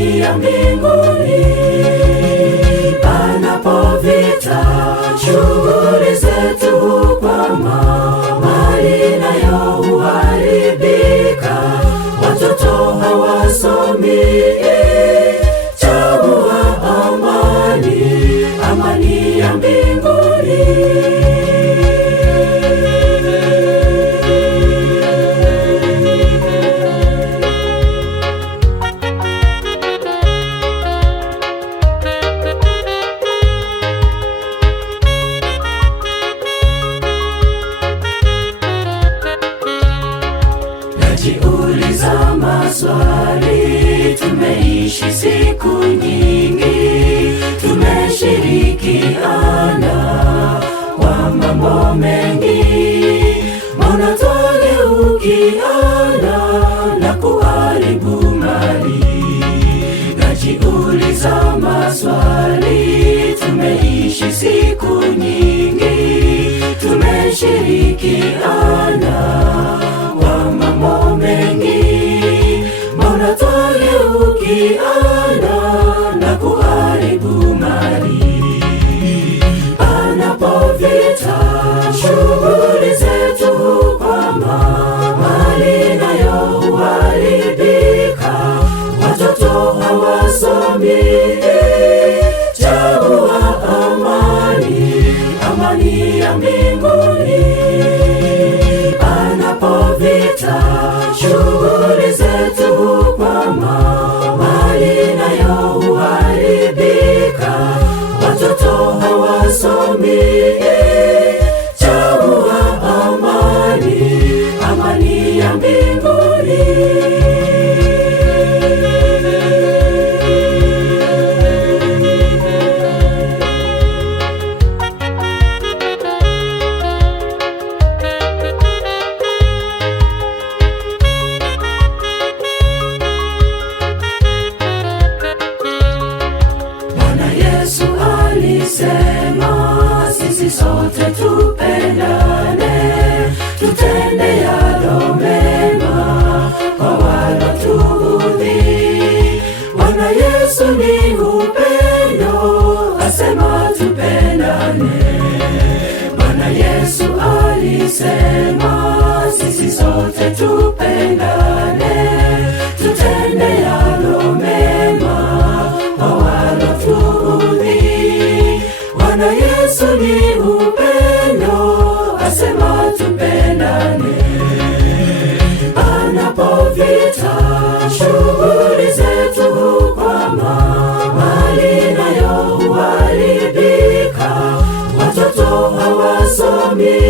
amani ya mbinguni. Panapo vita, shughuli zetu hukwama, mali nayo huharibika, watoto hawasomi. Chagua amani, amani ya mbinguni. Najiuliza maswali, tumeishi siku nyingi, tumeshirikiana kwa mambo mengi, mbona twageukiana na kuharibu mali? Najiuliza maswali, tumeishi siku nyingi, tumeshirikiana mambo mengi, mbona twageukiana na kuharibu mali? Panapo vita, shughuli zetu hukwama, mali nayo huharibika, watoto hawasomi. Chagua amani, amani ya mbinguni. Panapo vita, shughuli zetu hukwama, mali nayo huharibika, watoto hawasomi. Chagua amani, amani ya mbinguni. Yesu alisema sisi sote tupendane, tutende yalo mema kwa walotuudhi. Bwana Yesu ni upendo, asema tupendane. Bwana Yesu alisema sisi sote tupendane, tutende yalo mema kwa walotuudhi. Bwana Yesu ni upendo, asema tupendane. Panapo vita, shughuli zetu hukwama, mali nayo huharibika, watoto hawasomi.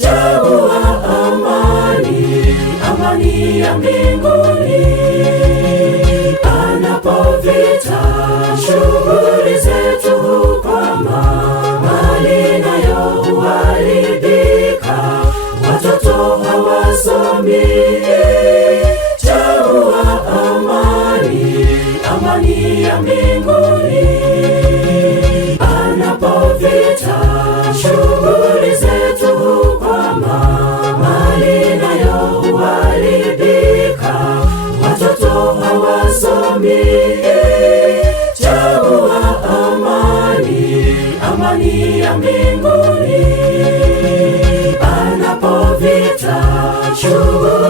Chagua amani, amani ya mbinguni. Panapo vita, shughuli zetu hukwama, mali nayo huharibika, watoto hawasomi. Chagua amani, amani ya mbinguni. Panapo vita, shughuli zetu hukwama, mali nayo huharibika, watoto hawasomi. Chagua amani, amani ya mbinguni. Panapo vita, shughuli